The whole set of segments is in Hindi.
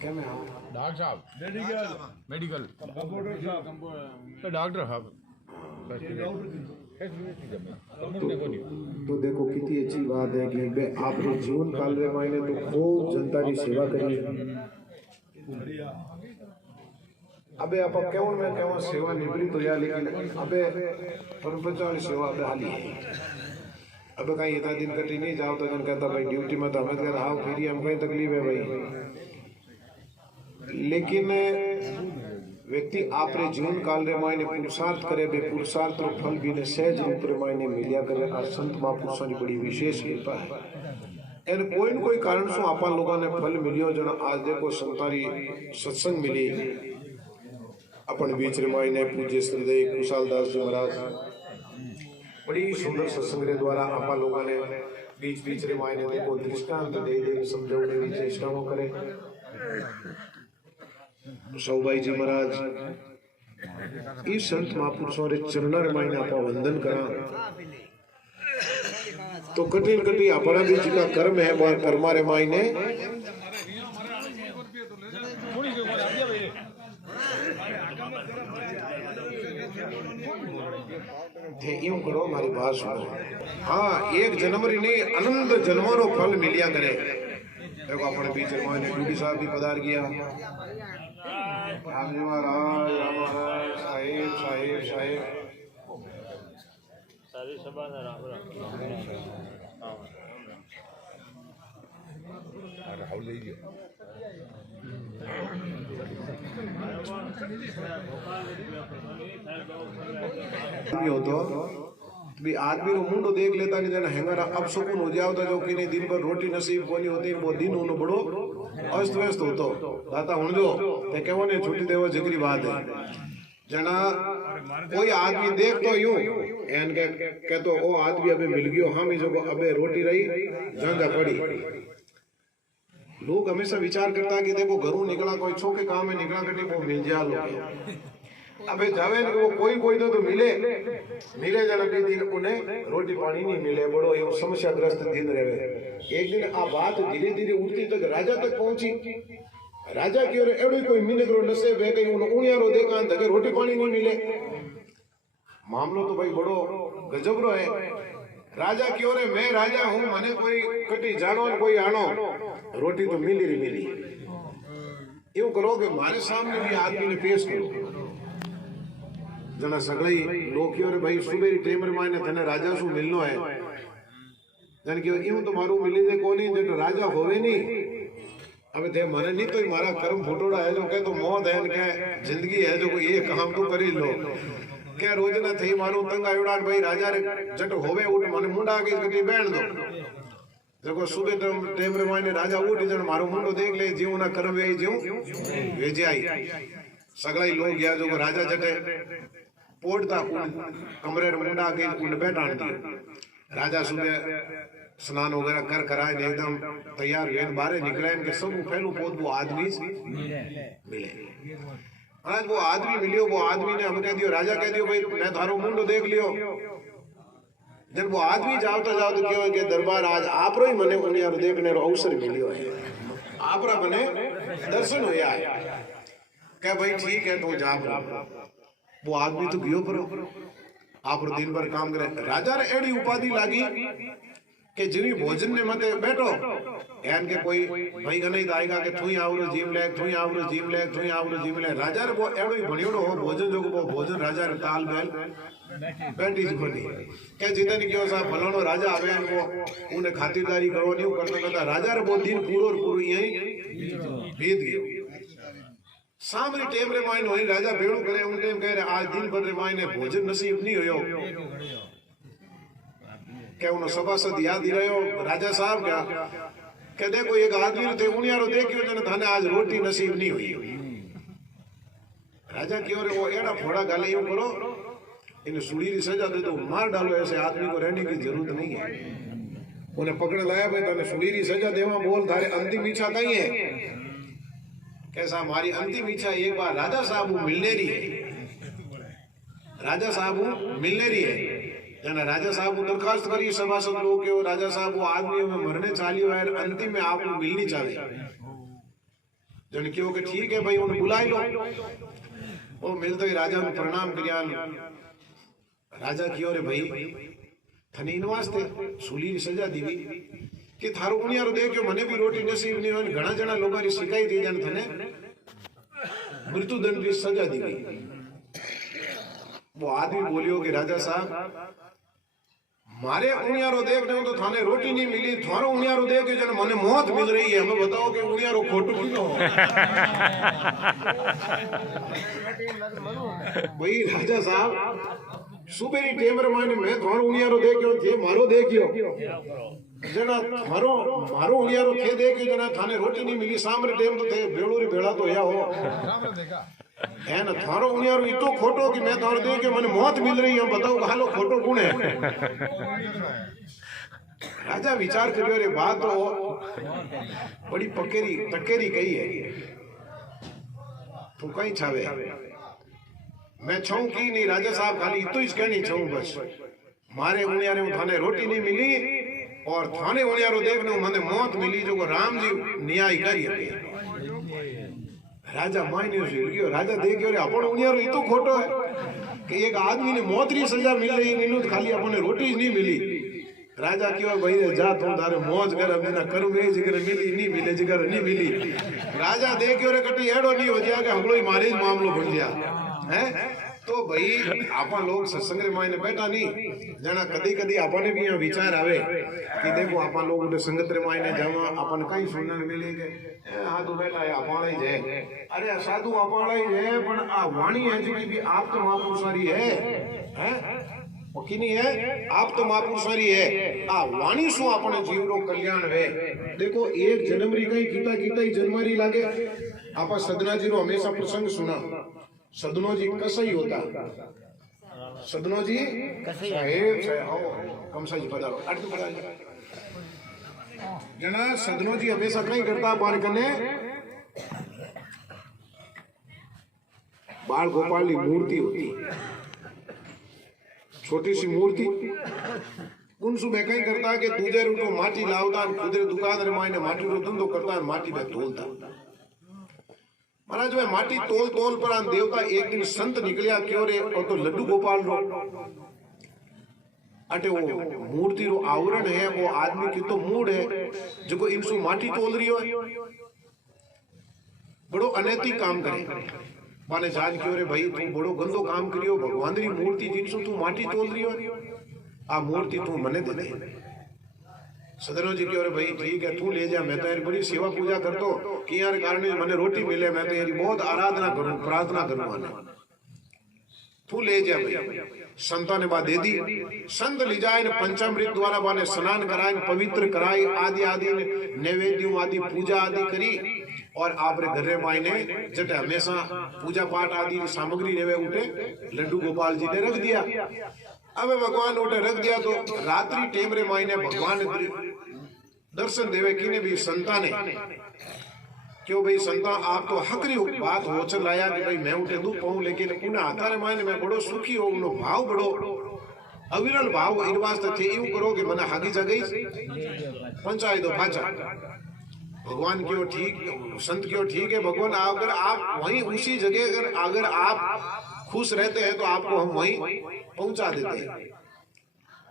क्या मैं हाँ डॉक्टर साहब मेडिकल तो डॉक्टर साहब तो देखो कितनी अच्छी बात है कि बे आपने जीवन काल रे मायने तो खूब जनता की सेवा करी। अबे आप केवन में केवन सेवा निवृत्त हो या लेकिन अबे परपंचाल सेवा अबे हाली है। अबे कहीं इतना दिन कटी नहीं जाओ तो जन कहता भाई ड्यूटी में तो हमें कह रहा हूँ फिर हम कहीं तकलीफ है भाई। लेकिन व्यक्ति आपरे जीवन काल रे मायने पुरुषार्थ करे बे पुरुषार्थ रो फल भी ने सहज रूप रे मायने मिलिया करे। आ संत महापुरुषों की बड़ी विशेष कृपा है। एन कोई न कोई कारण से आपा लोगों ने फल मिलियो जना आज देखो संतारी सत्संग मिली अपन बीच रे मायने पूज्य श्रीदेव कुशालदास जी महाराज बड़ी सुंदर सत्संग रे द्वारा आपा लोगों ने बीच बीच रे मायने देखो दृष्टांत दे दे समझाने की चेष्टा करे। सौभाई जी महाराज इस संत महापुरुषों रे चरणों रे मायने आपा वंदन करा तो कठिन कटी अपना भी जी का कर्म है वह कर्मा रे मायने थे यूं करो हमारी बात सुनो। हाँ एक जनवरी नहीं अनंत जन्मों रो फल मिलिया करे। देखो अपने बीच में मायने ड्यूटी साहब भी पधार गया। राम जी महाराज साहेब साहेब साहेब सारी सभा ने राम भी आदमी रो मुंडो देख लेता नहीं जाना हैंगा अब सुकून हो जाओ तो जो कि नहीं दिन भर रोटी नसीब कोनी होती वो दिन उन बड़ो अस्त व्यस्त होतो दाता हुन जो ते केवो ने छुट्टी देवो जिगरी बात है जना कोई आदमी देख तो यूं एन के तो ओ आदमी अबे मिल गयो हम जो अबे रोटी रही जंगा पड़ी। लोग हमेशा विचार करता कि देखो घरों निकला कोई छोके काम में निकला कटी वो मिल जा लोग अबे जावे वो कोई तो मिले जना भी दिन उन्हें रोटी पानी नहीं मिले बड़ो ये समस्या ग्रस्त दिन रहे। एक दिन आ बात धीरे धीरे उठती तक राजा तक पहुंची। राजा की ओर एड़ी कोई मिनगरो नशे बह गई उन उनियारो देखा तक रोटी पानी नहीं मिले। मामलो तो भाई बड़ो गजब रो है। राजा की ओर मैं राजा हूँ मने कोई कटी जानो कोई आनो रोटी तो मिली। यूं करो कि मारे सामने भी आदमी ने पेश करो जना सगळी लोग की ओर भाई सुबह टाइम रे मायने थने राजा सु मिलनो है जन के यूं तो मारू मिली जे कोनी जे राजा होवे नी अबे थे मने नहीं तो मारा कर्म फुटोड़ा है जो के तो मौत है के जिंदगी है जो कोई ये काम तो कर ही लो क्या रोजना थई मारू तंग आयोड़ा भाई राजा रे जट होवे उठ मने मुंडा के कटी बैठ दो देखो सुबह टाइम रे मायने राजा उठ जन मारो मुंडो देख ले जीव ना कर्म वे जीव वेजे आई सगळाई लोग गया जो राजा जटे पोड़ता कमरे मुंडा के उन बैठान दिए। राजा सुबह स्नान वगैरह कर कराए एकदम तैयार हुए बाहर निकले इनके सब फैलू पोत वो आदमी मिले। आज वो आदमी मिलियो वो आदमी ने हमें कह दियो राजा कह दियो भाई मैं थारो मुंडो देख लियो। जब वो आदमी जाओ तो क्यों के दरबार आज आप रो ही मने उनियारो देखने रो अवसर मिलियो है आप रा मने दर्शन होया है क्या भाई ठीक है तो जा वो आदमी तो गयो पर आप दिन भर काम करे। राजा रे एड़ी उपाधि लागी के जीवी भोजन ने मते बैठो एन के कोई भाई गने आएगा के थुई आवरो जीव ले थुई आवरो जीव ले थुई आवरो जीव ले राजा रे वो एड़ो ही भणियोड़ो हो भोजन जो वो भोजन राजा रे ताल बेल बैठी जी बनी के जितन क्यों सा फलानो राजा आवे वो उन्हें खातिरदारी करो नहीं करता राजा रे वो दिन पूरो यही बीत गयो। सामने टेम रे मायने होई राजा भेड़ू करे उन टेम कह रहे आज दिन भर रे मायने भोजन नसीब नहीं होयो क्या उन सभासद याद ही रहो राजा साहब क्या देखो एक आदमी थे उनियारो देखियो जने थाने आज रोटी नसीब नहीं हुई। राजा की ओर वो एड़ा फोड़ा गाले यूं करो इन्हें सुड़ी की सजा दे दो मार डालो ऐसे आदमी को रहने की जरूरत नहीं है। उन्हें पकड़ लाया भाई थाने सुड़ी की सजा देवा बोल थारे अंतिम इच्छा कहीं है कैसा हमारी अंतिम इच्छा एक बार राजा साहब मिलने रही है। राजा साहब मिलने रही है जना राजा साहब दरखास्त करी सभासद लोग के राजा साहब वो आदमी में मरने चालियो है अंतिम में आप मिलनी चाहिए। जन क्यों कि ठीक है भाई उन्हें बुलाई लो। वो मिलते ही राजा ने प्रणाम किया। राजा क्यों रे भाई थने इन वास्ते सूली सजा दीवी कि थारो उनियारो देखो मने भी रोटी नसीब नहीं होने घना जना लोग सिखाई दी जन थने मृत्यु दंड की सजा दीवी। वो आदमी बोलियो कि राजा साहब मारे उनियारो देख रहे हो तो थाने रोटी नहीं मिली, थारो उनियारो देख के जन मने मौत मिल रही है, हमें बताओ कि उनियारो खोटू क्यों हो। भाई राजा साहब सुबेरी टेमर माने मैं थारो उनियारो देखियो थे मारो देखियो जना मारो उनियारो थे देखियो जना थाने रोटी नहीं मिली सामने टेम तो थे भेड़ो रे भेड़ा तो या हो है ना थारो उनियारो इतो खोटो कि मैं थारो देख के मने मौत मिल रही है, बताओ हालो खोटो कौन है। राजा विचार करियो रे बात तो बड़ी टकेरी कही है तू कहीं छावे मैं छऊ की नहीं राजा साहब खाली इतो ही कहनी छऊ बस मारे उनियारे थाने रोटी नहीं मिली और थाने उनियारो देखने मने मौत मिली जो राम जी न्याय करी। राजा मायने गयो राजा देखियो रे अपन उनियारो इतो खोटो है कि एक आदमी ने मौत री सजा मिल रही नीनु खाली अपने रोटी नहीं मिली। राजा क्यों भाई जा तू तारे मौज कर अब ना करू में जिगर मिली नहीं मिले जिगर नहीं मिली। राजा देखियो रे कटी एड़ो नहीं हो जाए कि हमलो ही मारे ही मामलो बन गया है। तो भाई आपन लोग सत्संग रे मायने बैठा नहीं जना कदी कदी आपने भी यहाँ विचार आवे कि देखो आपन लोग उठे संगत रे मायने जावा अपन कहीं सुनने मिले के हाँ तो बैठा है आपन ही जाए अरे साधु आपन ही जाए पण आ वाणी है जी भी आप तो महापुरुषारी है वो किनी है आप तो महापुरुषारी है आ वाणी सु अपने जीव रो कल्याण है। देखो एक जनवरी कहीं कीता ही जनवरी लागे आपा सदना जी रो हमेशा प्रसंग सुना सदनो जी कसई होता सदनो जी साहेब कमसा जी पधारो अट पधारो जना सदनो जी हमेशा कहीं करता बार कने बाल गोपाल की मूर्ति होती छोटी सी मूर्ति उनसु में कहीं करता कि दूजे रूटो माटी लावता खुदरे दुकान रे मायने माटी रो धंधो करता माटी में तोलता। महाराज में माटी तोल पर आन देवता एक दिन संत निकलिया क्यों रे और तो लड्डू गोपाल रो अटे वो मूर्ति रो आवरण है वो आदमी की तो मूड है जो इनसु माटी तोल रही हो बड़ो अनैतिक काम करे माने जान क्यों रे भाई तू बड़ो गंदो काम करियो भगवान री मूर्ति जिनसु तू माटी तोल रही हो आ मूर्ति तू मने दे दे। सदनो जी क्यों रे भाई ठीक है तू ले जा मैं तेरी बड़ी सेवा पूजा कर दो कि यार कारण मने रोटी मिले मैं तेरी बहुत आराधना करूं प्रार्थना करूं आने तू ले जा भाई। संता ने बात दे दी संत ले जाए पंचामृत द्वारा बाने स्नान कराए पवित्र कराए आदि आदि नैवेद्यों आदि पूजा आदि करी और आप रे घरे मायने जटे हमेशा पूजा पाठ आदि सामग्री रेवे उठे लड्डू गोपाल जी ने रख दिया। अब भगवान उठे रख दिया तो रात्रि टेम रे मायने भगवान दर्शन देवे किने भी संता ने क्यों भाई संता आप तो हकरी बात हो चल आया कि भाई मैं उठे दूध पाऊं लेकिन उन्हें आता रे मायने मैं बड़ो सुखी हो उनो भाव बड़ो अविरल भाव इन वास्ते थे यूं करो कि मने हागी जगई पंचाई दो भाचा भगवान क्यों ठीक संत क्यों ठीक है भगवान अगर आप वहीं उसी जगह अगर आप खुश रहते हैं तो आपको हम वहीं पहुंचा देते हैं।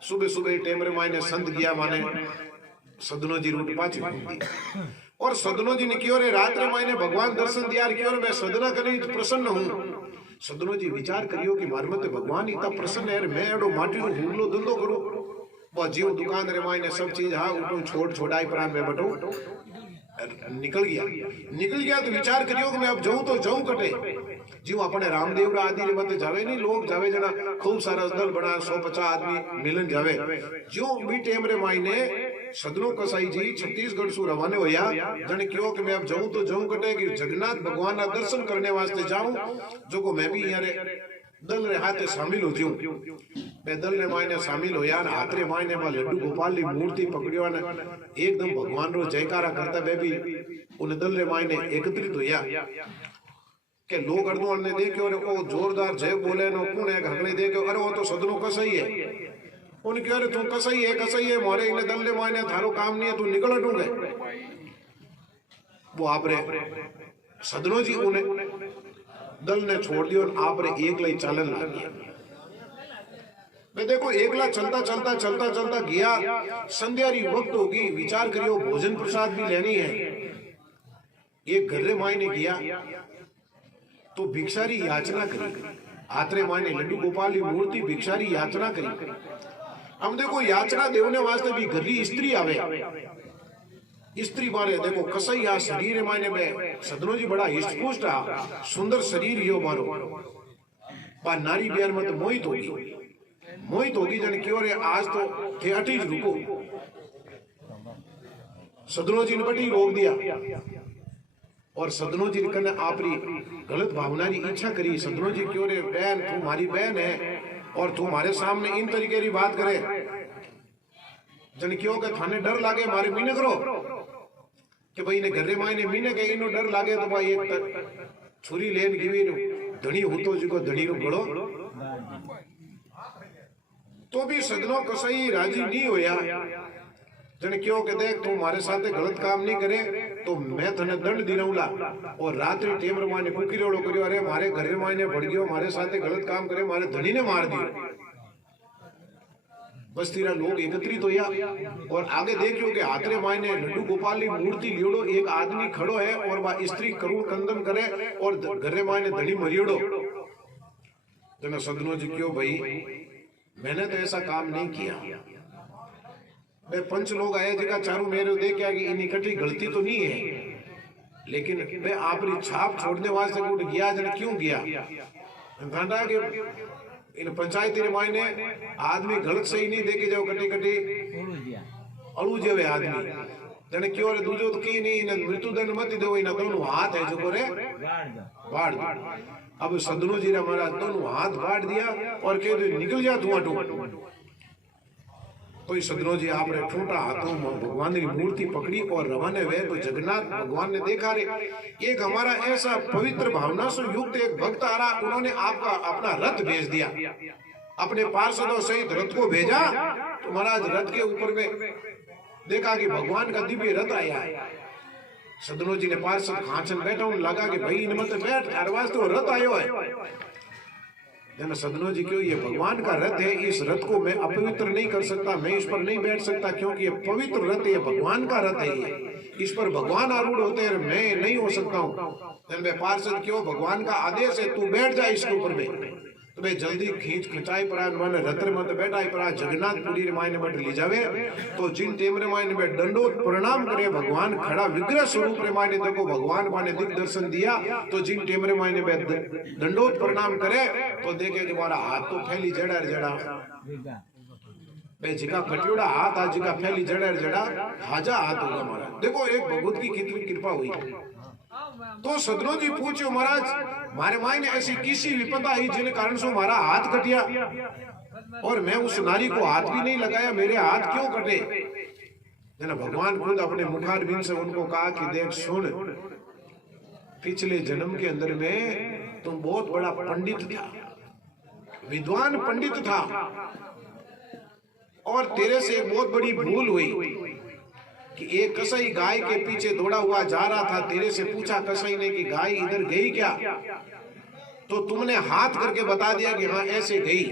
सुबह सुबह टेमरे मायने संत गया माने सदनो जी रूट पाची और सदनो जी ने क्यों रे रात रे मायने भगवान दर्शन दिया क्यों रे मैं सदना करने प्रसन्न हूं। सदनो जी विचार करियो कि मार मत भगवान इतना प्रसन्न है मैं एडो माटी रो हुडलो धंधो करूं वो जीव दुकान रे मायने सब चीज हाँ उठो छोड़ छोड़ाई पर मैं बैठो निकल गया तो विचार करियो कि मैं अब जाऊं तो जाऊं कटे जीव अपने रामदेव आदि रे मत जावे नहीं लोग जावे जना खूब सारा दल बना 150 आदमी मिलन जावे जो भी टेम रे मायने सदनो कसाई जी छत्तीसगढ़ सु रवाने होया जने क्यों कि मैं अब जाऊं तो जाऊं कटे कि जगन्नाथ भगवान ना दर्शन करने वास्ते जाऊं जो को मैं भी यारे दल रे हाथे शामिल हो जाऊं। मैं दल रे मायने शामिल होया न हाथ रे मायने बा लड्डू गोपाल की मूर्ति पकड़ियो न एकदम भगवान रो जयकारा करता वे भी उन दल रे मायने एकत्रित होया के लोग अर्दो ने देखियो रे ओ जोरदार जय बोले नो कौन है घरले देखियो अरे वो तो सदनो कसाई है उन कह रे तू कसाई है मोरे इने दल रे मायने थारो काम नहीं है तू निकल हटूंगे वो आप रे सदनो जी उन्हें दल ने छोड़ दियो और आप रे एकला ही चालन लग गया। मैं देखो एकला चलता चलता चलता चलता गया, संध्या री वक्त होगी, विचार करियो भोजन प्रसाद भी लेनी है। एक घरे मायने गया तो भिक्षारी याचना करी, आत्रे मायने लड्डू गोपाल की मूर्ति भिक्षारी याचना करी। हम देखो याचना देवने वास्ते भी घरी स्त्री आवे, स्त्री मारे देखो कसई आ शरीर मायने में सदनो जी बड़ा हिष्ट आ सुंदर शरीर यो मारो पा नारी ब्यान मत मोहित होगी जन क्यों रे आज तो थे अटीज रुको। सदनो जी ने बड़ी रोक दिया और सदनो जी ने आपरी गलत भावना की इच्छा करी। सदनो जी क्यों रे बहन तू हमारी बहन है और तू हमारे सामने इन तरीके की बात करे, जन क्यों के थाने डर लागे मारे मीने करो कि भाई ने घरे मायने मीने के इनो डर लागे तो भाई एक छुरी लेन गिवी धनी होतो जी को धनी रो गड़ो। तो भी सदनो कसई राजी नहीं होया, जन क्यों के देख तू हमारे साथ गलत काम नहीं करे तो मैं तने दंड दिलाऊंगा। और रात्रि टेमर माने कुकीरोड़ो करियो, अरे मारे घरे मायने बढ़ गयो, मारे साथ गलत काम करे, मारे धनी ने मार दियो। बस तेरा लोग एकत्रित होया और आगे देखियो कि आतरे मायने लड्डू गोपाल की मूर्ति लियोड़ो, एक आदमी खड़ो है और वह स्त्री करुण कंदन करे और घरे मायने धनी मरियोड़ो। जना सदनो जी क्यों भाई मैंने तो ऐसा काम नहीं किया। वे पंच लोग आए जिका चारों मेरे देख कि इन इकट्ठी गलती तो नहीं है, लेकिन वे आपरी छाप छोड़ने वास्ते उठ गया। जन क्यों गया कि इन पंचायत मायने आदमी गलत सही नहीं देखे जाओ कटी कटी अड़ू जेवे आदमी जने क्यों रे दूजो तो की नहीं इन मृत्यु दंड मत दो, इन दोनों हाथ है जो करे बाढ़ दो। अब सदनो जी ने महाराज दोनों हाथ बांट दिया और कह दो निकल जा धुआं टू। तो सदनो जी आपने ठूंठा हाथों में भगवान की मूर्ति पकड़ी और रवाने हुए। तो जगन्नाथ भगवान ने देखा रे एक हमारा ऐसा पवित्र भावना से युक्त एक भक्त आ रहा, उन्होंने आपका अपना रथ भेज दिया, अपने पार्षदों सहित रथ को भेजा। तो महाराज रथ के ऊपर में देखा कि भगवान का दिव्य रथ आया है। सदनो जी ने पार्षद खांचन बैठा लगा कि भाई इनमें तो बैठ अरवाज तो रथ आयो है। जन सदनो जी क्यों ये भगवान का रथ है, इस रथ को मैं अपवित्र नहीं कर सकता, मैं इस पर नहीं बैठ सकता क्योंकि ये पवित्र रथ है, भगवान का रथ है, ये इस पर भगवान आरूढ़ होते हैं, मैं नहीं हो सकता हूँ। जन पार्षद क्यों भगवान का आदेश है तू बैठ जा इसके ऊपर में। तो भाई जल्दी खिंचाई पड़ा माने रत्र मत बैठा पड़ा जगन्नाथपुरी मायने बट ले जावे। तो जिन टेमरे मायने में दंडोत प्रणाम करे भगवान खड़ा विग्रह स्वरूप रे मायने देखो भगवान माने दिग दर्शन दिया। तो जिन टेमरे मायने में दंडोत प्रणाम करे तो देखे कि हमारा हाथ तो फैली जड़ा जड़ा जिका कटियोड़ा हाथ आज जिका फैली जड़ा जड़ा हाजा हाथ होगा हमारा। देखो एक भगवत की कितनी कृपा हुई। तो सदनो जी पूछो महाराज मारे मायने ऐसी किसी विपदा आई जिन कारण से हमारा हाथ कटिया और मैं उस नारी को हाथ भी नहीं लगाया, मेरे हाथ क्यों कटे। जना भगवान खुद अपने मुखारबिंद से उनको कहा कि देख सुन, पिछले जन्म के अंदर में तुम बहुत बड़ा पंडित था, विद्वान पंडित था और तेरे से एक बहुत बड़ी भूल हुई कि एक कसाई गाय के पीछे दौड़ा हुआ जा रहा था। तेरे से पूछा कसाई ने कि गाय इधर गई क्या, तो तुमने हाथ करके बता दिया कि हाँ ऐसे गई।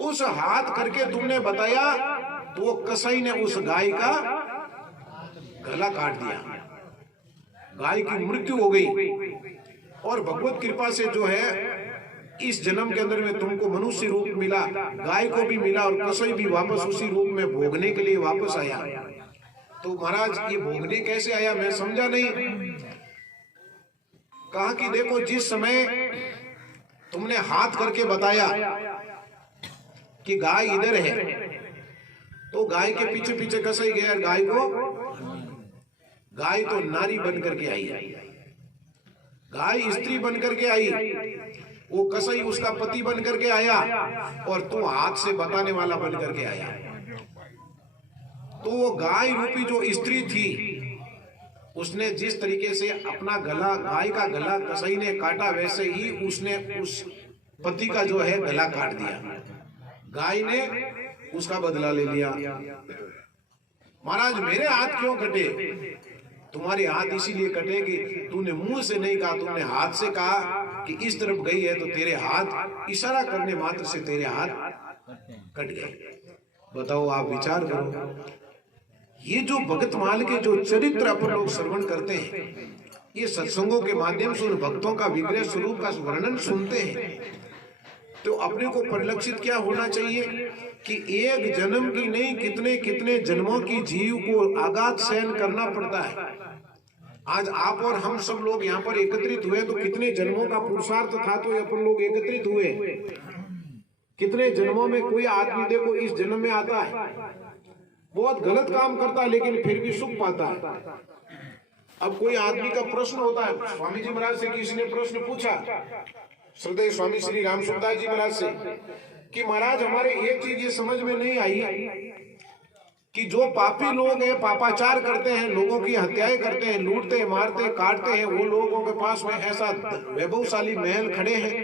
उस हाथ करके तुमने बताया तो वो कसाई ने उस गाय का गला काट दिया, गाय की मृत्यु हो गई। और भगवत कृपा से जो है इस जन्म के अंदर में तुमको मनुष्य रूप मिला, गाय को भी मिला और कसाई भी वापस उसी रूप में भोगने के लिए वापस आया। तो महाराज ये भोगने कैसे आया मैं समझा नहीं। कहा कि देखो जिस समय तुमने हाथ करके बताया कि गाय इधर है तो गाय के पीछे पीछे कसाई गया, गाय तो नारी बन करके आई, गाय स्त्री बन करके आई, वो कसाई उसका पति बन करके आया और तू हाथ से बताने वाला बन करके आया। तो वो गाय रूपी जो स्त्री थी उसने जिस तरीके से अपना गला, गाय का गला कसाई ने काटा, वैसे ही उसने उस पति का जो है गला काट दिया। गाय ने उसका बदला ले लिया। महाराज मेरे हाथ क्यों कटे, तुम्हारे हाथ इसीलिए कटे कि तूने मुंह से नहीं कहा, तुमने हाथ से कहा कि इस तरफ गई है, तो तेरे हाथ इशारा करने मात्र से तेरे हाथ कट गए। बताओ, आप विचार करो, ये जो भगत माल के जो चरित्र अपन लोग श्रवण करते हैं, ये सत्संगों के माध्यम से उन भक्तों का विग्रह स्वरूप का वर्णन सुनते हैं, तो अपने को परिलक्षित क्या होना चाहिए कि एक जन्म की नहीं, कितने कितने जन्मों की जीव को आघात सहन करना पड़ता है। आज आप और हम सब लोग यहाँ पर एकत्रित हुए तो कितने जन्मों का पुरुषार्थ था तो अपन लोग एकत्रित हुए। कितने जन्मों में कोई आदमी देखो इस जन्म में आता है, बहुत गलत काम करता है, लेकिन फिर भी सुख पाता है। अब कोई आदमी का प्रश्न होता है, स्वामी जी महाराज से किसी ने प्रश्न पूछा, श्रद्धेय स्वामी श्री राम सुखदास जी महाराज से, कि महाराज हमारे एक चीज ये समझ में नहीं आई कि जो पापी लोग हैं, पापाचार करते हैं, लोगों की हत्याएं करते हैं, लूटते हैं, मारते हैं, काटते हैं, वो लोगों के पास में ऐसा वैभवशाली महल खड़े हैं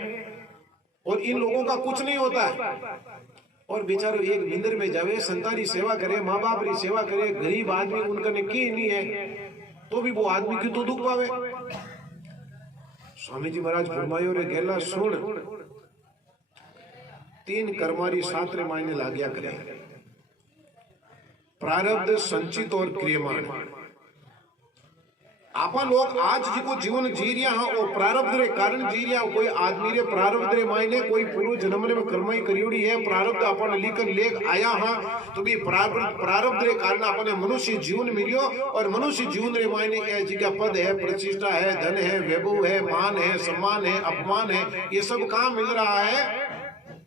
और इन लोगों का कुछ नहीं होता है। और बेचारो एक मंदिर में जावे, संतारी सेवा करे, माँ बाप की सेवा करे, गरीब आदमी उनका ने की नहीं है, तो भी वो आदमी क्यों तो दुख पावे। स्वामी जी महाराज फरमायो रे गेला सुन, 3 कर्मारी 7 रे मायने लाग्या करे, प्रारब्ध, संचित और क्रियमाण। आपन लोग आज जिको जीवन जी रिया हाँ वो प्रारब्ध रे कारण जी रिया। कोई आदमी रे प्रारब्ध रे मायने कोई पूर्व जन्म रे कर्माई करियोड़ी है, प्रारब्ध अपन लिखन लेख आया हाँ, तो भी प्रारब्ध रे कारण अपन मनुष्य जीवन मिलियो। और मनुष्य जीवन रे मायने जिका पद है, प्रतिष्ठा है, धन है, वैभव है, मान है, सम्मान है, अपमान है, ये सब कहाँ मिल रहा है?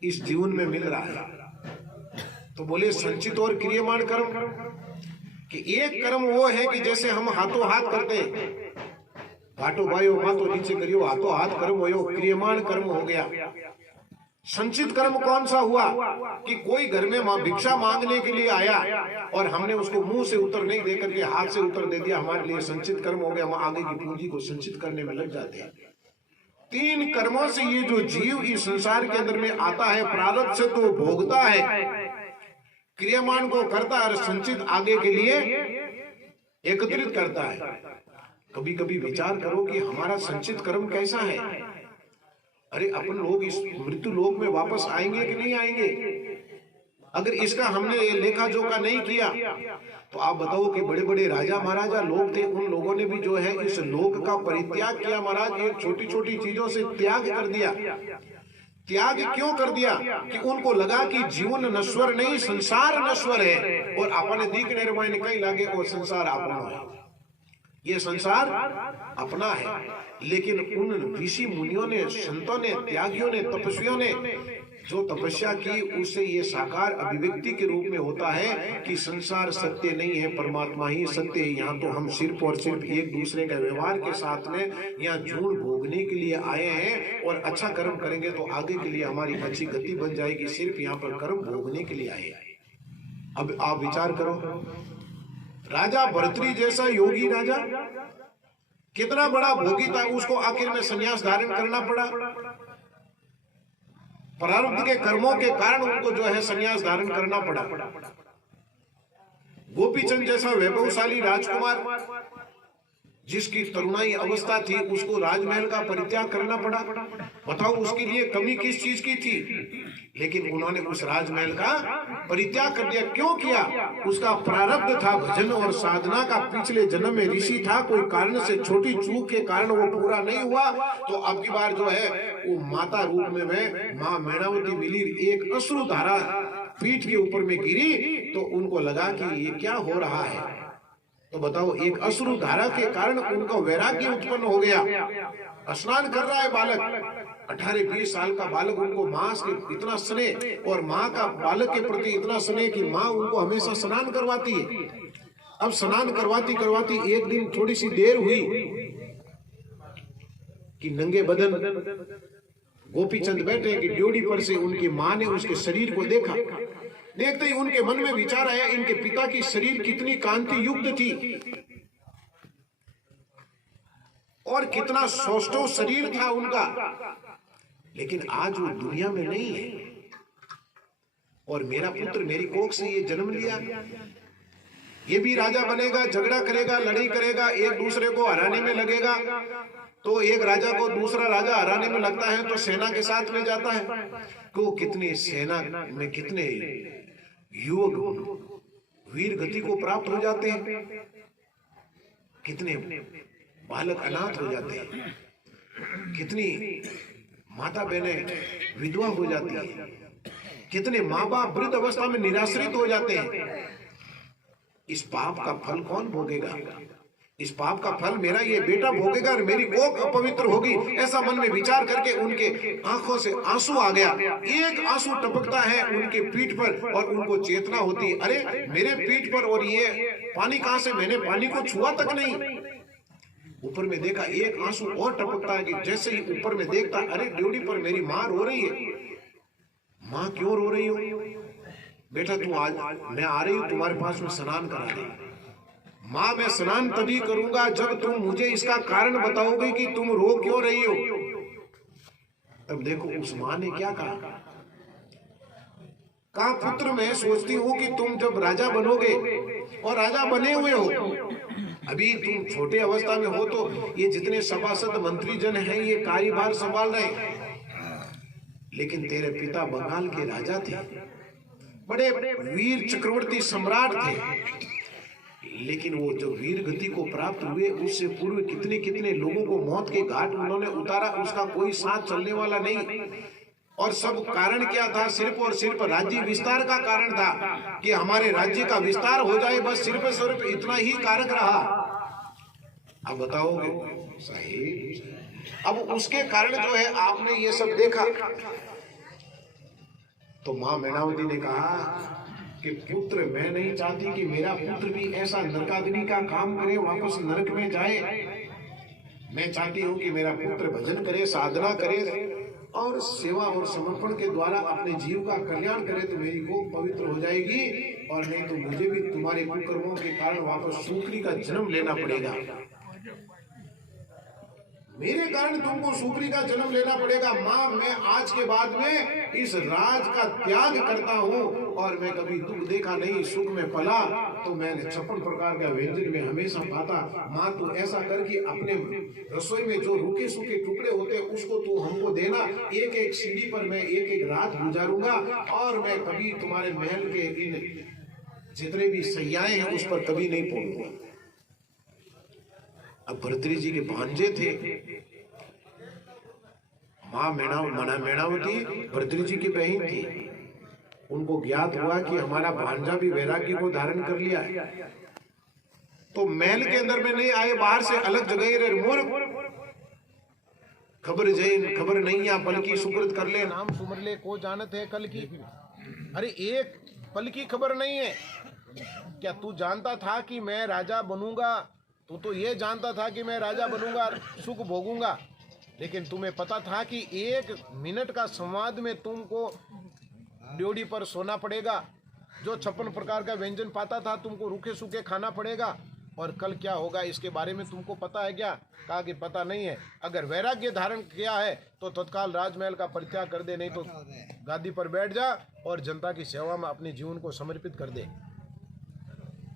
इस जीवन में मिल रहा है। तो बोले संचित और क्रियमाण कर्म, कि एक कर्म वो है कि जैसे हम हाथों हाथ करते हैं, घाटो भाइयों माथो नीचे करियो, हाथों हाथ कर्म हो, क्रियमाण कर्म हो गया। संचित कर्म कौन सा हुआ कि कोई घर में भिक्षा मांगने के लिए आया और हमने उसको मुंह से उत्तर नहीं दे करके हाथ से उत्तर दे दिया, हमारे लिए संचित कर्म हो गया। हम आगे की पूंजी को संचित करने में लग जाते हैं। 3 कर्मों से ये जो जीव इस संसार के अंदर में आता है, प्रारब्ध से तो भोगता है, क्रियमाण को करता है और संचित आगे के लिए एकत्रित करता है। कभी कभी विचार करो कि हमारा संचित कर्म कैसा है। अरे अपन लोग इस मृत्यु लोक में वापस आएंगे कि नहीं आएंगे? अगर इसका हमने लेखा जोखा नहीं किया तो आप बताओ कि बड़े बड़े राजा महाराजा लोग थे, उन लोगों ने भी जो है इस लोक का परित्याग किया। महाराज ये छोटी छोटी चीजों से त्याग कर दिया। त्याग क्यों कर दिया? कि उनको लगा कि जीवन नश्वर नहीं, संसार नश्वर है, और अपने दीखने रमायने कहीं लगे और संसार अपना है, ये संसार अपना है। लेकिन उन ऋषि मुनियों ने, संतों ने, त्यागियों ने, तपस्वियों ने जो तपस्या की, उससे ये साकार अभिव्यक्ति के रूप में होता है कि संसार सत्य नहीं है, परमात्मा ही सत्य है। यहाँ तो हम सिर्फ और सिर्फ एक दूसरे के व्यवहार के साथ में यहाँ झूठ भोगने के लिए आए हैं, और अच्छा कर्म करेंगे तो आगे के लिए हमारी अच्छी गति बन जाएगी। सिर्फ यहाँ पर कर्म भोगने के लिए आए। अब आप विचार करो, राजा भर्तृहरि जैसा योगी राजा कितना बड़ा भोगी था, उसको आखिर में संन्यास धारण करना पड़ा। प्रारब्ध के कर्मों के कारण उनको जो है संन्यास धारण करना पड़ा। गोपीचंद जैसा वैभवशाली राजकुमार जिसकी तरुणाई अवस्था थी, उसको राजमहल का परित्याग करना पड़ा। बताओ उसके लिए कमी किस चीज की थी? लेकिन उन्होंने उस राजमहल का परित्याग कर दिया। क्यों किया? उसका प्रारब्ध था भजन और साधना का, पिछले जन्म में ऋषि था, कोई कारण से छोटी चूक के कारण वो पूरा नहीं हुआ। तो अब की बार जो है वो माता रूप में माँ मैनावती मिली, एक अश्रु धारा पीठ के ऊपर में गिरी, तो उनको लगा कि ये क्या हो रहा है। तो बताओ, एक अश्रु धारा के कारण उनको वैराग्य उत्पन्न हो गया। स्नान कर रहा है बालक, 18-20 साल का बालक, उनको माँ से इतना स्नेह, और माँ का बालक के प्रति इतना स्नेह कि माँ उनको हमेशा स्नान करवाती है। अब स्नान करवाती करवाती एक दिन थोड़ी सी देर हुई कि नंगे बदन गोपीचंद बैठे कि ड्योढ़ी पर से उनकी माँ ने उसके शरीर को देखा। देखते ही उनके मन में विचार आया, इनके पिता की शरीर कितनी कांति युक्त थी और कितना सौष्ठव शरीर था उनका, लेकिन आज वो दुनिया में नहीं है। और मेरा पुत्र मेरी कोख से ये जन्म लिया, ये भी राजा बनेगा, झगड़ा करेगा, लड़ाई करेगा, एक दूसरे को हराने में लगेगा। तो एक राजा को दूसरा राजा हराने में लगता है तो सेना के साथ में जाता है। को कितनी सेना में कितने युवक वीर गति को प्राप्त हो जाते हैं, कितने बालक अनाथ हो जाते हैं, कितनी माता बहनें विधवा हो जाती है, कितने माँ बाप वृद्ध अवस्था में निराश्रित हो जाते हैं। इस पाप का फल कौन भोगेगा? इस पाप का फल मेरा ये बेटा भोगेगा और मेरी कोख अपवित्र होगी, ऐसा मन में विचार करके उनके आंखों से आंसू आ गया। एक आंसू टपकता है उनके पीठ पर और उनको चेतना होती है, अरे मेरे पीठ पर और ये पानी कहां से, मैंने पानी को छुआ तक नहीं। ऊपर में देखा एक आंसू और टपकता है कि जैसे ही ऊपर में देखता, अरे ड्योढ़ी पर मेरी मां रो रही है। मां क्यों रो रही हो? बेटा तू आज, मैं आ रही हूं तुम्हारे पास में स्नान करा रही। मां मैं स्नान तभी करूंगा जब तुम मुझे इसका कारण बताओगे कि तुम रो क्यों रही हो। तब देखो उस मां ने क्या कहा, पुत्र मैं सोचती हूं कि तुम जब राजा बनोगे और राजा बने हुए हो, अभी तुम छोटे अवस्था में हो, तो ये जितने सभासद मंत्री जन हैं ये कार्यभार संभाल रहे हैं। लेकिन तेरे पिता बंगाल के राजा थे, बड़े वीर चक्रवर्ती सम्राट थे, लेकिन वो जो वीर गति को प्राप्त हुए उससे पूर्व कितने कितने लोगों को मौत के घाट उन्होंने उतारा, उसका कोई साथ चलने वाला नहीं। और सब कारण क्या था? सिर्फ और सिर्फ राज्य विस्तार का कारण था कि हमारे राज्य का विस्तार हो जाए, बस सिर्फ सिर्फ इतना ही कारक रहा। अब बताओगे साहिब, अब उसके कारण जो है आपने ये सब देखा। तो मां मैनावती ने कहा कि पुत्र मैं नहीं चाहती कि मेरा पुत्र भी ऐसा नरकाग्नि का काम करे, वापस नरक में जाए। मैं चाहती हूं कि मेरा पुत्र भजन करे, साधना करे और सेवा और समर्पण के द्वारा अपने जीव का कल्याण करे, तो मेरी गोद पवित्र हो जाएगी। और नहीं तो मुझे भी तुम्हारे कुकर्मों के कारण वापस सूकरी का जन्म लेना पड़ेगा, मेरे कारण तुमको सूकरी का जन्म लेना पड़ेगा। माँ मैं आज के बाद में इस राज का त्याग करता हूँ और मैं कभी दुख देखा नहीं, सुख में पला तो मैंने 56 प्रकार का व्यंजन में हमेशा पाता। माँ तू ऐसा कर कि अपने रसोई में जो रूखे सूखे टुकड़े होते हैं उसको तू हमको देना, एक एक सीढ़ी पर मैं एक एक रात गुजारूंगा और मैं कभी तुम्हारे महल के इन जितने भी सैयाएं हैं उस पर कभी नहीं पहुंचूंगा। अब भर्तृहरि जी के भांजे थे, मां मैनावती भर्तृहरि जी की बहन थी। उनको ज्ञात हुआ कि हमारा भांजा भी वैराग्य को धारण कर लिया है, तो महल के अंदर में नहीं आए, बाहर से अलग जगह रहे। मूर्ख, खबर जैन खबर नहीं या पल की सुकृत कर ले, नाम सुमर ले को जानत है कल की। अरे एक पल की खबर नहीं है क्या? तू जानता था कि मैं राजा बनूंगा? तू तो ये जानता था कि मैं राजा बनूंगा, सुख भोगूंगा, लेकिन तुम्हें पता था कि 1 मिनट का संवाद में तुमको ड्योढ़ी पर सोना पड़ेगा। जो 56 प्रकार का व्यंजन पाता था तुमको रूखे सूखे खाना पड़ेगा। और कल क्या होगा इसके बारे में तुमको पता है क्या? कहा कि पता नहीं है। अगर वैराग्य धारण किया है तो तत्काल राजमहल का परित्याग कर दे, नहीं तो गादी पर बैठ जा और जनता की सेवा में अपने जीवन को समर्पित कर दे।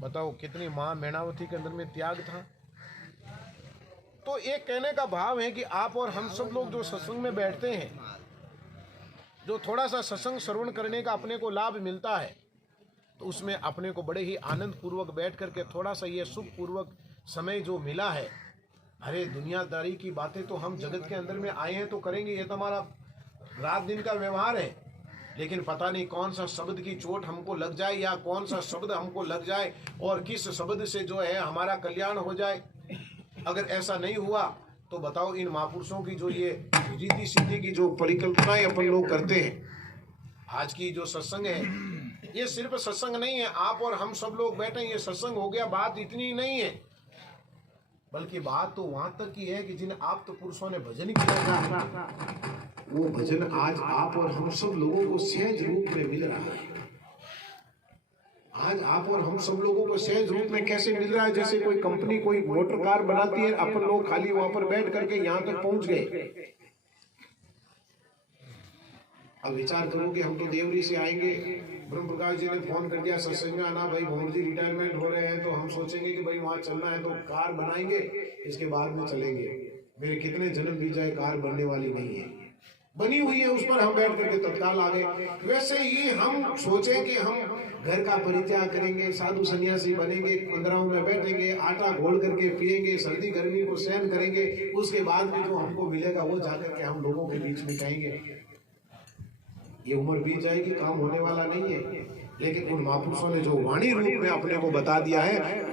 बताओ कितनी मां मैनावती के अंदर में त्याग था। तो एक कहने का भाव है कि आप और हम सब लोग जो सत्संग में बैठते हैं, जो थोड़ा सा सत्संग श्रवण करने का अपने को लाभ मिलता है, तो उसमें अपने को बड़े ही आनंद पूर्वक बैठ करके थोड़ा सा ये सुख पूर्वक समय जो मिला है, अरे दुनियादारी की बातें तो हम जगत के अंदर में आए हैं तो करेंगे, ये तो हमारा रात दिन का व्यवहार है। लेकिन पता नहीं कौन सा शब्द की चोट हमको लग जाए या कौन सा शब्द हमको लग जाए और किस शब्द से जो है हमारा कल्याण हो जाए। अगर ऐसा नहीं हुआ तो बताओ इन महापुरुषों की जो ये रीति सिद्धि की जो परिकल्पनाएं अपन लोग करते हैं, आज की जो सत्संग है ये सिर्फ सत्संग नहीं है। आप और हम सब लोग बैठे ये सत्संग हो गया, बात इतनी नहीं है, बल्कि बात तो वहां तक की है कि जिन आप तो पुरुषों ने भजन किया, वो भजन आज आप और हम सब लोगों को सहज रूप में मिल रहा है। आज आप और हम सब लोगों को सहज रूप में कैसे मिल रहा है? जैसे कोई कंपनी कोई मोटर कार बनाती है, अपन लोग खाली वहां पर बैठ करके यहां तक पहुंच गए। अब विचार करो कि हम तो देवरी से आएंगे, ब्रह्म प्रकाश जी ने फोन कर दिया सत्संग में आना, भाई भोर जी रिटायरमेंट हो रहे हैं, तो हम सोचेंगे कि भाई वहां चलना है तो कार बनाएंगे, इसके बाद में चलेंगे। मेरे कितने जन्म बीत जाए, कार बनने वाली नहीं है, बनी हुई है, उस पर हम बैठ करके तत्काल आ गए। वैसे ही हम सोचें कि हम घर का परित्याग करेंगे, साधु सन्यासी बनेंगे, पंद्रहों में बैठेंगे, आटा घोल करके पिएंगे, सर्दी गर्मी को सहन करेंगे, उसके बाद में जो हमको मिलेगा वो जाकर के हम लोगों के बीच में कहेंगे। ये उम्र बीत जाएगी, काम होने वाला नहीं है। लेकिन उन महापुरुषों ने जो वाणी रूप में अपने को बता दिया है,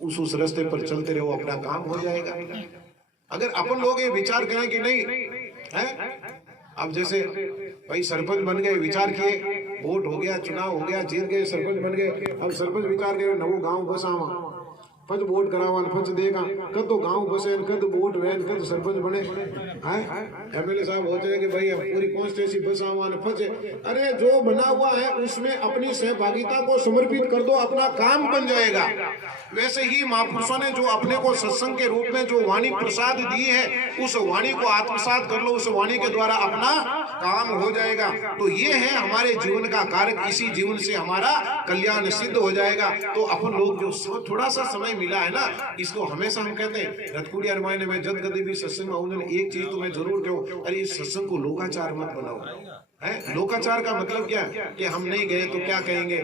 उस रास्ते पर चलते रहो, अपना काम हो जाएगा। अगर अपन लोग ये विचार करें कि नहीं है, अब जैसे भाई सरपंच बन गए, विचार किए, वोट हो गया, चुनाव हो गया, जीत गए, सरपंच बन गए, अब सरपंच विचार करे नवो गांव बसावा, फज वोट करावा, फज देगा, कद तो गांव बसे, कद वोट वैन, कद सरपंच बने हैं। एमएलए साहब होते हैं कि भाई हम पूरी कॉन्स्टिट्यूंसी बसावा न फज। अरे जो बना हुआ है उसमें अपनी सहभागिता को समर्पित कर दो, अपना काम बन जाएगा। वैसे ही महापुरुषों ने जो अपने को सत्संग के रूप में जो वाणी प्रसाद दी है, उस वाणी को आत्मसात कर लो, उस वाणी के द्वारा अपना काम हो जाएगा। तो ये है हमारे जीवन का कारक, इसी जीवन से हमारा कल्याण सिद्ध हो जाएगा। तो अपन लोग जो थोड़ा सा समय मिला है ना, इसको हमेशा हम कहते हैं रतकुड़िया रामायण में जब कभी भी सत्संग में आऊंगा, एक चीज तो मैं जरूर कहूँ, अरे इस सत्संग को लोकाचार मत बनाओ। है लोकाचार का मतलब क्या कि हम नहीं गए तो क्या कहेंगे,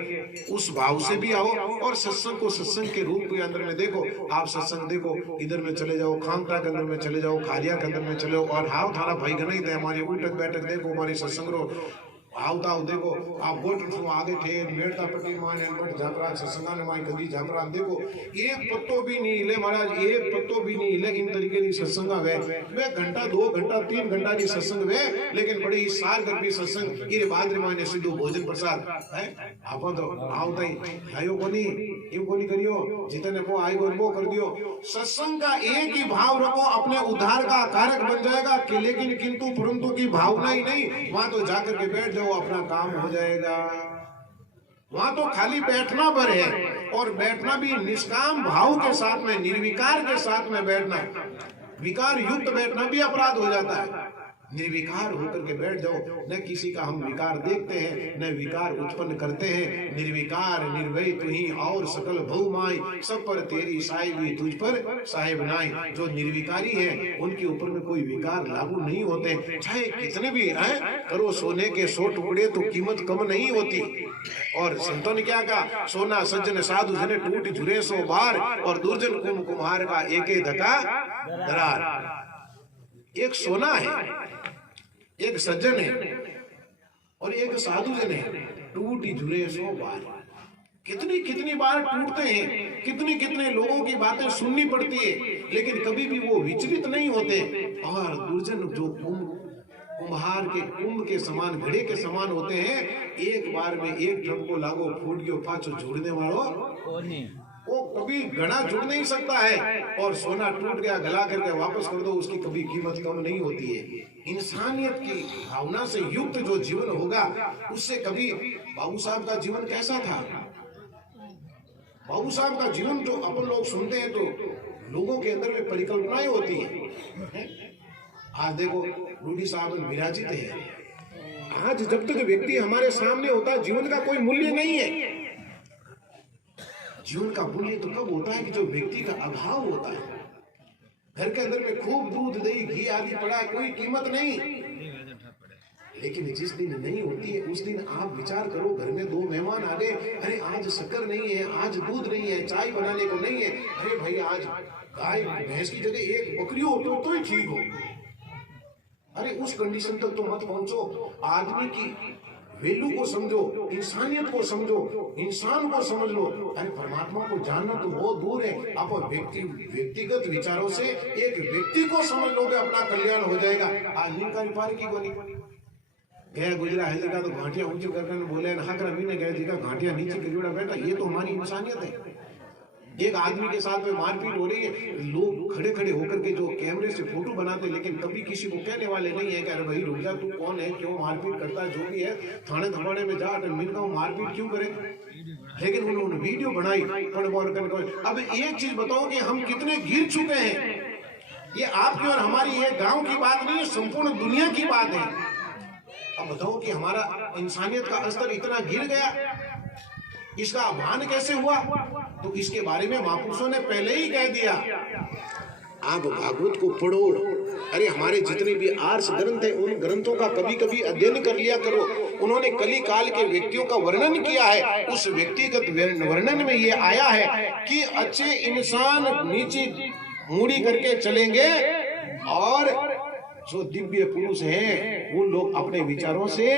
उस भाव से भी आओ और सत्संग को सत्संग के रूप के अंदर में देखो। आप सत्संग देखो, इधर में चले जाओ, खामता के अंदर में चले जाओ, खारिया के अंदर में चले जाओ, और हाव थारा भाई गणित है, हमारी उठक बैठक देखो, हमारी सत्संग रो आवता देखो, आप बोट आगे थे मेड़ता पट्टी मान एनपट जापरा सत्संगा ने माई कदी जापरा देखो, एक पत्तो भी नहीं हिले महाराज, एक पत्तो भी नहीं हिले। इन तरीके की सत्संगा वे घंटा 2 घंटा 3 घंटा की सत्संग वे, लेकिन बड़ी सार गर्भी सत्संग ये बाद रे माने सिद्धू भोजन प्रसाद है। आप तो आवता ही आयो कोनी क्यों कोनी करियो, जितने को आई वो कर दियो। सत्संग का एक ही भाव रखो, अपने उद्धार का कारक बन जाएगा कि लेकिन किंतु परंतु की भावना ही नहीं, वहां तो जाकर के बैठ जाओ, अपना काम हो जाएगा। वहां तो खाली बैठना भर है, और बैठना भी निष्काम भाव के साथ में, निर्विकार के साथ में बैठना। विकार युक्त बैठना भी अपराध हो जाता है। निर्विकार होकर के बैठ जाओ, न किसी का हम विकार देखते हैं, न विकार उत्पन्न करते हैं। निर्विकार निर्भय तू ही और सकल बहुमाई, सब पर तेरी साहिबी तुझ पर साहिब नाई। जो निर्विकारी है उनके ऊपर में कोई विकार लागू नहीं होते, चाहे कितने भी हैं करो सोने के 100 टुकड़े तो कीमत कम नहीं होती। और संतों ने क्या कहा, सोना सज्जन साधु जने टूट झुरे 100 बार, और दुर्जन कुम कुम्हार का एक धक्का दरार। एक सोना है, एक सज्जन है, और एक साधु जन है, टूटी झुरे 100 बार। कितनी कितनी बार टूटते हैं, कितने कितने लोगों की बातें सुननी पड़ती है, लेकिन कभी भी वो विचलित नहीं होते। और दुर्जन जो कुम्हार के कुंभ के समान, घड़े के समान होते हैं, एक बार में एक ड्रम को लागो फूट गयो, पाछो जोड़ने वालों वो कभी घड़ा जुड़ नहीं सकता है। और सोना टूट गया गला करके वापस कर दो, उसकी कभी कीमत कम नहीं होती है। इंसानियत की भावना से युक्त जो जीवन होगा, उससे कभी बाबू साहब का जीवन कैसा था, बाबू साहब का जीवन जो अपन लोग सुनते हैं तो लोगों के अंदर में परिकल्पनाएं होती हैं। आज देखो रूडी साहब विराजित है। आज जब तक व्यक्ति हमारे सामने होता है, जीवन का कोई मूल्य नहीं है। जीवन का मूल्य तो कब होता है कि जो व्यक्ति का अभाव होता है। घर के अंदर में खूब दूध दही घी आदि पड़ा है, कोई कीमत नहीं। लेकिन जिस दिन नहीं होती है, उस दिन आप विचार करो, घर में 2 मेहमान आ गए, अरे आज शक्कर नहीं है, आज दूध नहीं है, चाय बनाने को नहीं है, अरे भाई आज गाय भैंस की जगह एक बकरी हो तो ही ठीक हो। अरे उस कंडीशन तक तो मत पहुंचो। आदमी की वैल्यू को समझो, इंसानियत को समझो, इंसान को समझ लो। अरे परमात्मा को जानना तो बहुत दूर है। आप व्यक्तिगत विचारों से एक व्यक्ति को समझ लोगे, अपना कल्याण हो जाएगा। आज निकाली पार की गोली गया गुजरा है का तो घाटियां ऊंची करके बोले हाकरा मीने गए जी का घाटियां नीचे गिरा बेटा। ये तो हमारी इंसानियत है। एक आदमी के साथ में मारपीट हो रही है, लोग खड़े खड़े होकर के जो कैमरे से फोटो बनाते, लेकिन कभी किसी को कहने वाले नहीं है कि अरे भाई रुक जा, तू कौन है, क्यों मारपीट करता है, जो भी है थाने धमाने में जा, मिलकर मारपीट क्यों करे। लेकिन उन्होंने वीडियो बनाई। अब एक चीज बताओ कि हम कितने गिर चुके हैं। ये आपकी और हमारी ये गांव की बात नहीं है, संपूर्ण दुनिया की बात है। अब बताओ कि हमारा इंसानियत का स्तर इतना गिर गया, इसका अभान कैसे हुआ? तो इसके बारे में महापुरुषों ने पहले ही कह दिया। आप भागवत को पढ़ो, अरे हमारे जितने भी आर्ष ग्रंथ हैं उन ग्रंथों का कभी कभी अध्ययन कर लिया करो। उन्होंने कली काल के व्यक्तियों का वर्णन किया है, उस व्यक्तिगत वर्णन में ये आया है कि अच्छे इंसान नीचे मूड़ी करके चलेंगे और जो दिव्य पुरुष हैं वो लोग अपने विचारों से,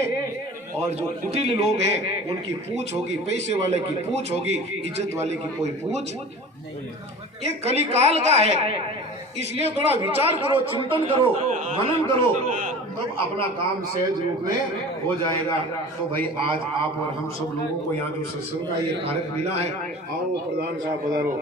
और जो कुटिल लोग हैं उनकी पूछ होगी, पैसे वाले की पूछ होगी, इज्जत वाले की कोई पूछ। ये कलिकाल का है, इसलिए थोड़ा विचार करो, चिंतन करो, मनन करो, तब अपना काम सहज रूप में हो जाएगा। तो भाई आज आप और हम सब लोगों को यहाँ जो सत्संग का ये कारक मिला है, आओ प्रधान साहब पधारो।